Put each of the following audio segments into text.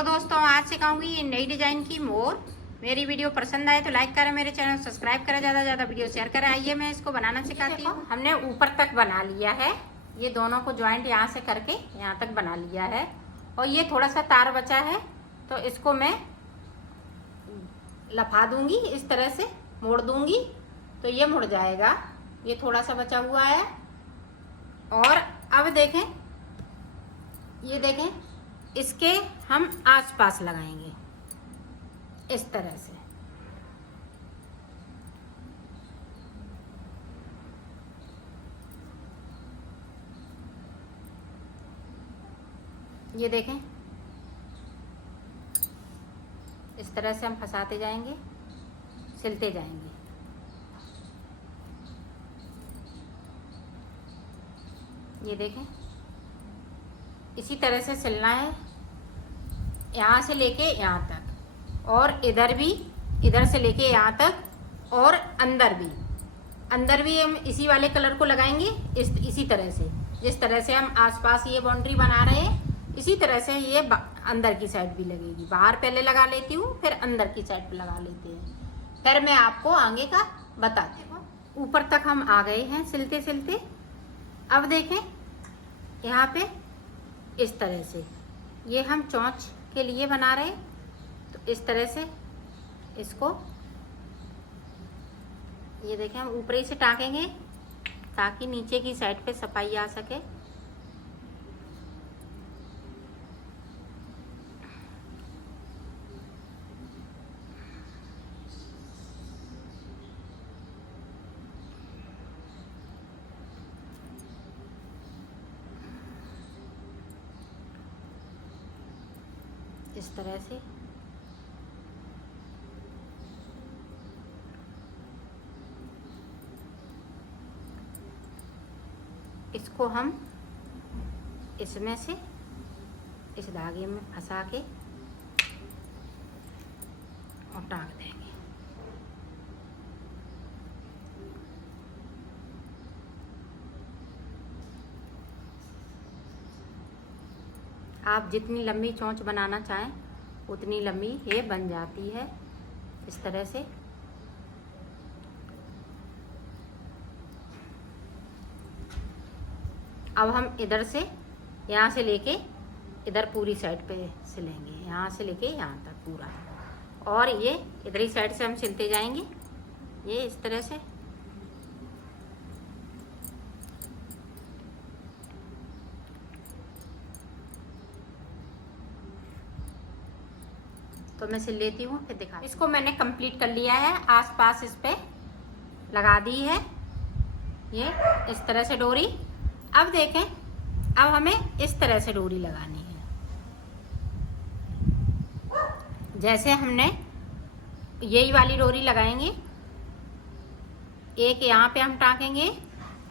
Hello दोस्तों, आज सिखाऊंगी ये नई डिजाइन की मोर। मेरी वीडियो पसंद आए तो लाइक करें, मेरे चैनल सब्सक्राइब करें, ज़्यादा से ज़्यादा वीडियो शेयर करें। आइए मैं इसको बनाना सिखाती हूँ। हमने ऊपर तक बना लिया है, ये दोनों को ज्वाइंट यहाँ से करके यहाँ तक बना लिया है। और ये थोड़ा सा तार बचा है तो इसको मैं लफा दूंगी, इस तरह से मोड़ दूंगी तो ये मुड़ जाएगा। ये थोड़ा सा बचा हुआ है। और अब देखें, ये देखें, इसके हम आसपास लगाएंगे इस तरह से। ये देखें, इस तरह से हम फंसाते जाएंगे, सिलते जाएंगे। ये देखें, इसी तरह से सिलना है, यहाँ से लेके यहाँ तक, और इधर भी, इधर से लेके यहाँ तक, और अंदर भी हम इसी वाले कलर को लगाएंगे। इसी तरह से, जिस तरह से हम आसपास ये बाउंड्री बना रहे हैं, इसी तरह से ये अंदर की साइड भी लगेगी। बाहर पहले लगा लेती हूँ, फिर अंदर की साइड पे लगा लेते हैं, फिर मैं आपको आगे का बताती हूँ। ऊपर तक हम आ गए हैं सिलते सिलते। अब देखें, यहाँ पे इस तरह से ये हम चोंच के लिए बना रहे हैं, तो इस तरह से इसको, ये देखें, हम ऊपर ही से टाँकेंगे ताकि नीचे की साइड पे सफाई आ सके। इस तरह से इसको हम इसमें से इस धागे में फंसा के और टांग देंगे। आप जितनी लंबी चोंच बनाना चाहें उतनी लंबी ये बन जाती है, इस तरह से। अब हम इधर से, यहाँ से लेके इधर पूरी साइड पे सिलेंगे, यहाँ से लेके यहाँ तक पूरा। और ये इधर ही साइड से हम सिलते जाएंगे, ये इस तरह से। तो मैं सिल लेती हूँ, फिर दिखा। इसको मैंने कंप्लीट कर लिया है, आसपास इस पे लगा दी है ये इस तरह से डोरी। अब देखें, अब हमें इस तरह से डोरी लगानी है, जैसे हमने यही वाली डोरी लगाएंगे। एक यहाँ पे हम टाँकेंगे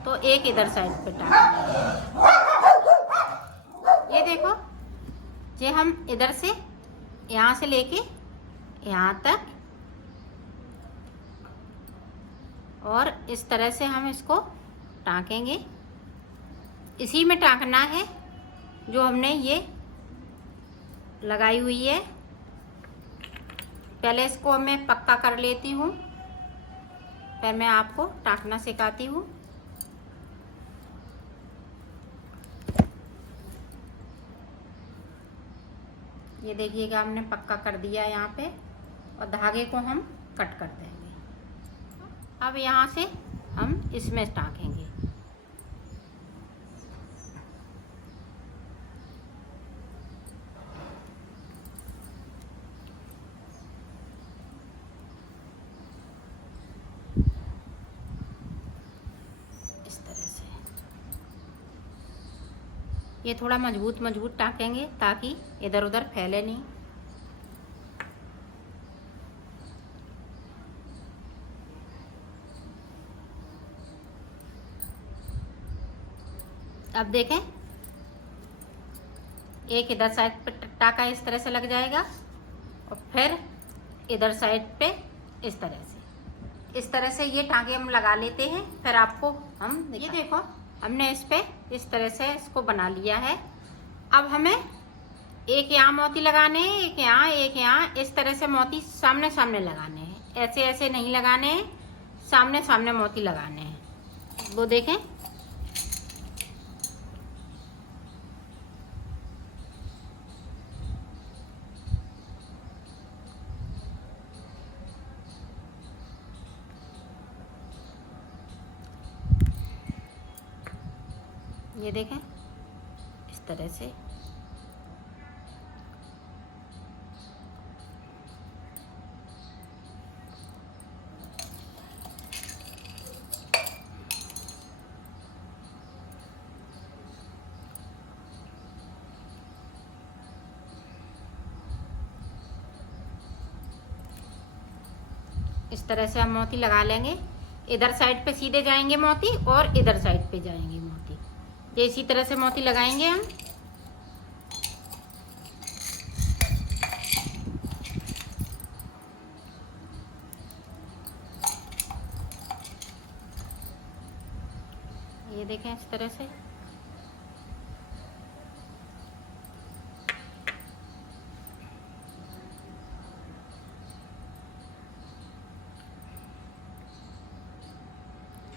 तो एक इधर साइड पे टाँकेंगे। ये देखो, ये हम इधर से, यहाँ से लेके यहाँ तक, और इस तरह से हम इसको टाँकेंगे। इसी में टाँकना है जो हमने ये लगाई हुई है। पहले इसको मैं पक्का कर लेती हूँ, फिर मैं आपको टाँकना सिखाती हूँ। ये देखिएगा, हमने पक्का कर दिया यहाँ पे, और धागे को हम कट कर देंगे। अब यहाँ से हम इसमें टाँकेंगे। इस तरह से ये थोड़ा मजबूत टाँकेंगे ताकि इधर उधर फैले नहीं। अब देखें, एक इधर साइड पे टाँका इस तरह से लग जाएगा, और फिर इधर साइड पे इस तरह से ये टाँके हम लगा लेते हैं। फिर आपको हम, ये देखो, हमने इस पे इस तरह से इसको बना लिया है। अब हमें एक यहाँ मोती लगाने हैं, एक यहाँ, एक यहाँ, इस तरह से मोती सामने सामने लगाने हैं, ऐसे ऐसे नहीं लगाने हैं, सामने सामने मोती लगाने हैं। वो देखें, ये देखें इस तरह से। इस तरह से हम मोती लगा लेंगे। इधर साइड पे सीधे जाएंगे मोती और इधर साइड पे जाएंगे मोती, ये इसी तरह से मोती लगाएंगे हम। ये देखें इस तरह से।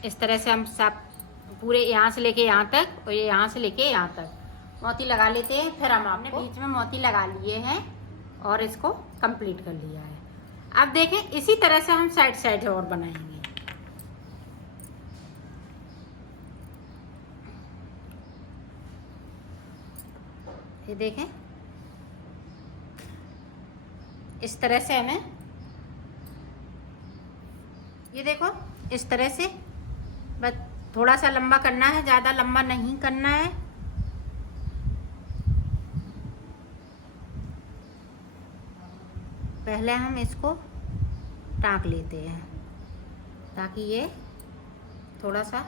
इस तरह से हम सब पूरे यहाँ से लेके यहाँ तक और ये यहाँ से लेके यहाँ तक मोती लगा लेते हैं। फिर हम आपने बीच में मोती लगा लिए हैं और इसको कंप्लीट कर लिया है। अब देखें इसी तरह से हम साइड साइड और बनाएंगे। ये देखें इस तरह से हमें, ये देखो इस तरह से बस थोड़ा सा लंबा करना है, ज़्यादा लंबा नहीं करना है। पहले हम इसको टाँक लेते हैं ताकि ये थोड़ा सा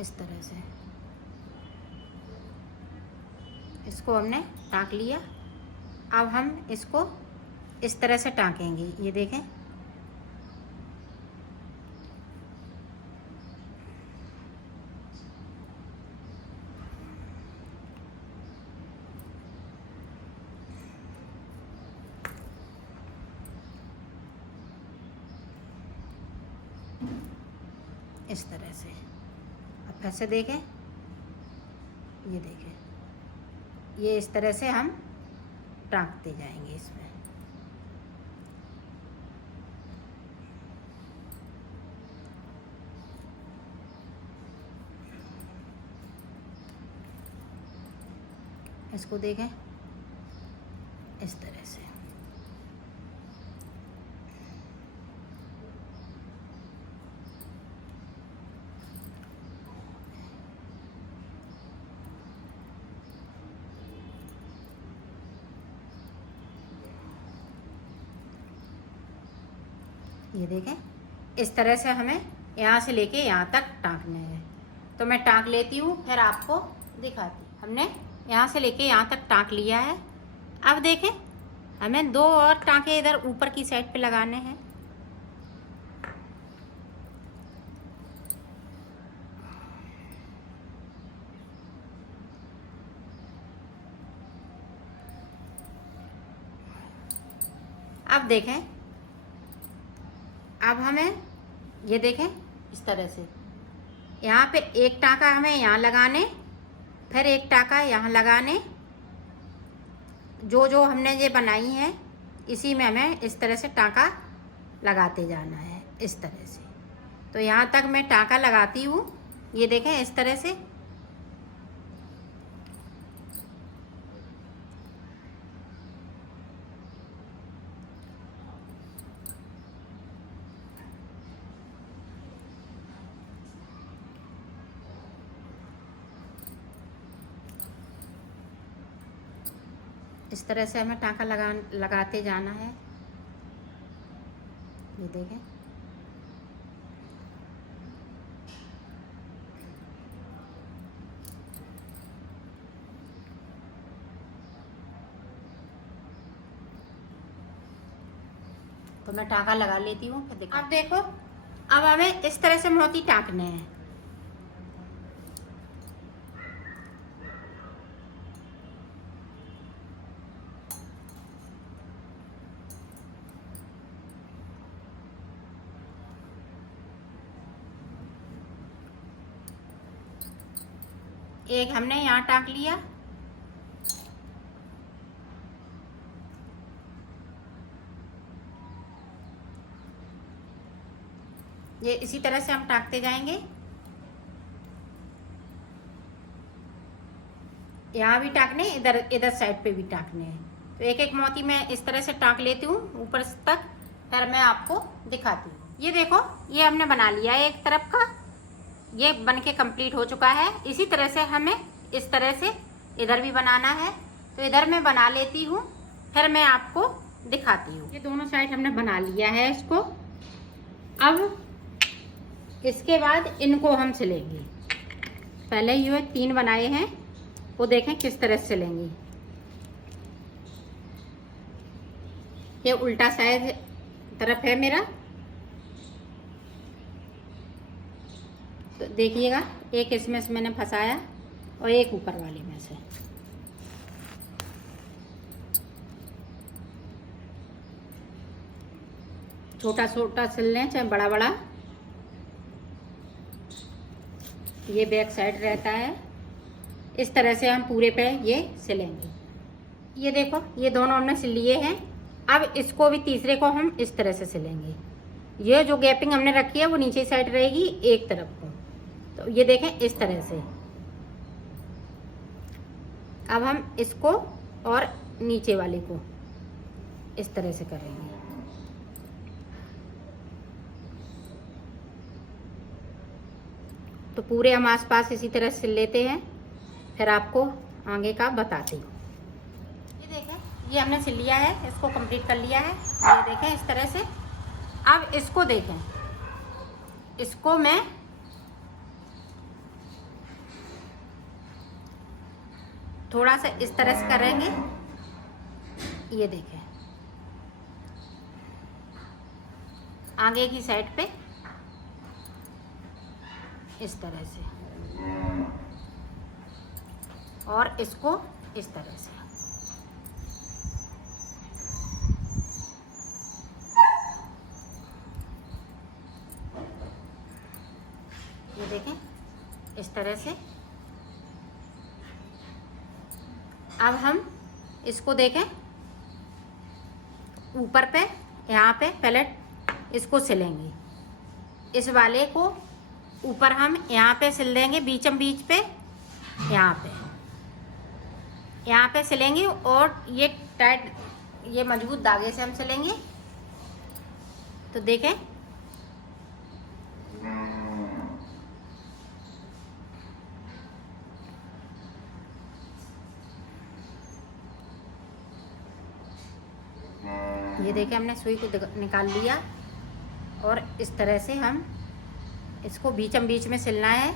इस तरह से, इसको हमने टाँक लिया। अब हम इसको इस तरह से टाँकेंगे। ये देखें इस तरह से। अब फिर से देखें, ये देखें ये इस तरह से हम टाँकते जाएंगे इसमें। इसको देखें इस तरह से। ये देखें इस तरह से हमें यहाँ से लेके यहाँ तक टाँकना है। तो मैं टाँक लेती हूँ फिर आपको दिखाती हूँ। हमने यहाँ से लेके यहाँ तक टाँक लिया है। अब देखें हमें दो और टाँके इधर ऊपर की साइड पे लगाने हैं। अब देखें, अब हमें ये देखें इस तरह से यहाँ पे एक टाँका हमें यहाँ लगाने, फिर एक टाँका यहाँ लगाने। जो जो हमने ये बनाई है इसी में हमें इस तरह से टाँका लगाते जाना है इस तरह से। तो यहाँ तक मैं टाँका लगाती हूँ। ये देखें इस तरह से। इस तरह से हमें टाँका लगाते जाना है। ये देखें तो तो मैं टाँका लगा लेती हूँ, फिर देखो। अब देखो, अब हमें इस तरह से मोती टाँकने हैं। एक हमने यहाँ टाँक लिया, ये इसी तरह से हम टाँकते जाएंगे। यहाँ भी टाँकने, इधर इधर साइड पे भी टाँकने हैं। तो एक एक मोती मैं इस तरह से टाँक लेती हूँ ऊपर तक, फिर मैं आपको दिखाती हूँ। ये देखो, ये हमने बना लिया है एक तरफ का, ये बन के कंप्लीट हो चुका है। इसी तरह से हमें इस तरह से इधर भी बनाना है, तो इधर मैं बना लेती हूँ, फिर मैं आपको दिखाती हूँ। ये दोनों साइड हमने बना लिया है इसको। अब इसके बाद इनको हम सिलेंगे। पहले ये 3 बनाए हैं, वो देखें किस तरह से सिलेंगे। ये उल्टा साइड तरफ है मेरा, तो देखिएगा, एक इसमें से मैंने फंसाया और एक ऊपर वाले में से। छोटा छोटा सिल लें चाहे बड़ा बड़ा, ये बैक साइड रहता है। इस तरह से हम पूरे पे ये सिलेंगे। ये देखो, ये दोनों हमने सिल लिए हैं। अब इसको भी, तीसरे को हम इस तरह से सिलेंगे। ये जो गैपिंग हमने रखी है वो नीचे साइड रहेगी एक तरफ को, तो ये देखें इस तरह से। अब हम इसको और नीचे वाले को इस तरह से करेंगे। तो पूरे हम आसपास इसी तरह सिल लेते हैं, फिर आपको आगे का बताती हूँ। ये देखें, ये हमने सिल लिया है, इसको कंप्लीट कर लिया है। ये देखें इस तरह से। अब इसको देखें, इसको मैं थोड़ा सा इस तरह से करेंगे। ये देखें, आगे की साइड पे इस तरह से, और इसको इस तरह से। ये देखें इस तरह से। अब हम इसको देखें, ऊपर पे यहाँ पे पहले इसको सिलेंगे। इस वाले को ऊपर हम यहाँ पे सिल देंगे, बीचम बीच पे यहाँ पे सिलेंगे, और ये टाइट, ये मजबूत धागे से हम सिलेंगे। तो देखें, ये देखें हमने सुई को निकाल लिया, और इस तरह से हम इसको बीचम बीच में सिलना है।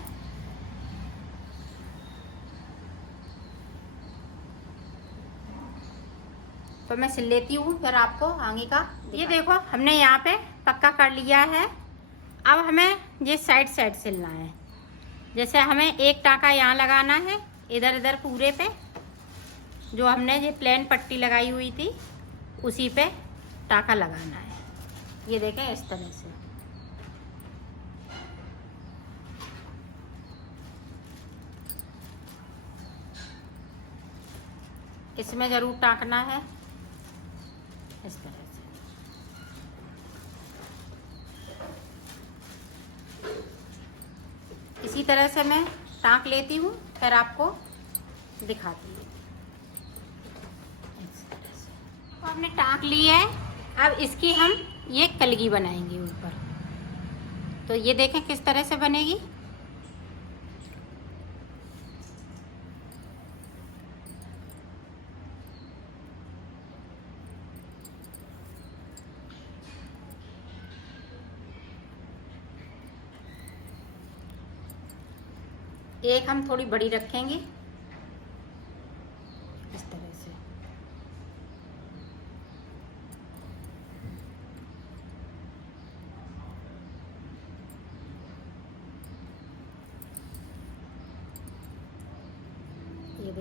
तो मैं सिल लेती हूँ, फिर आपको आगे का। ये देखो, हमने यहाँ पे पक्का कर लिया है। अब हमें ये साइड साइड सिलना है। जैसे हमें एक टाँका यहाँ लगाना है, इधर इधर पूरे पे, जो हमने ये प्लेन पट्टी लगाई हुई थी उसी पे टाँका लगाना है। ये देखें इस तरह से। इसमें ज़रूर टाँकना है इस तरह से। इसी तरह से मैं टाँक लेती हूँ, फिर आपको दिखाती हूँ। इस तरह से तो हमने टाँक ली है। अब इसकी हम ये कलगी बनाएंगे ऊपर। तो ये देखें किस तरह से बनेगी। एक हम थोड़ी बड़ी रखेंगे इस तरह से।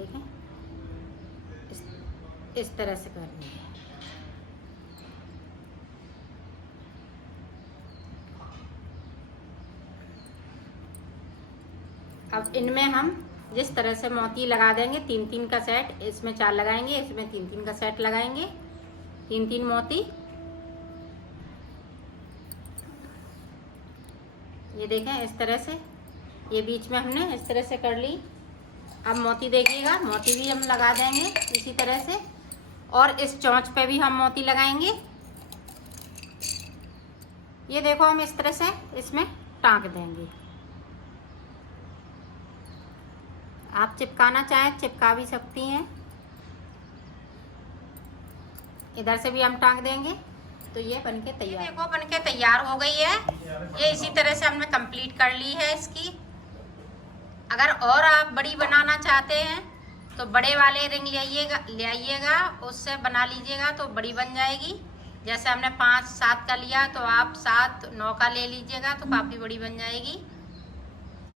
देखें, इस तरह से करनी है। अब इनमें हम जिस तरह से मोती लगा देंगे, 3-3 का सेट, इसमें 4 लगाएंगे, इसमें 3-3 का सेट लगाएंगे, 3-3 मोती। ये देखें इस तरह से, ये बीच में हमने इस तरह से कर ली। अब मोती देखिएगा, मोती भी हम लगा देंगे इसी तरह से, और इस चोंच पे भी हम मोती लगाएंगे। ये देखो हम इस तरह से इसमें टाँक देंगे। आप चिपकाना चाहें चिपका भी सकती हैं, इधर से भी हम टाँक देंगे। तो ये बनके तैयार, ये देखो बनके तैयार हो गई है। ये इसी तरह से हमने कंप्लीट कर ली है इसकी। अगर और आप बड़ी बनाना चाहते हैं तो बड़े वाले रिंग ले आइएगा, उससे बना लीजिएगा तो बड़ी बन जाएगी। जैसे हमने 5-7 का लिया तो आप 7-9 का ले लीजिएगा तो काफ़ी बड़ी बन जाएगी।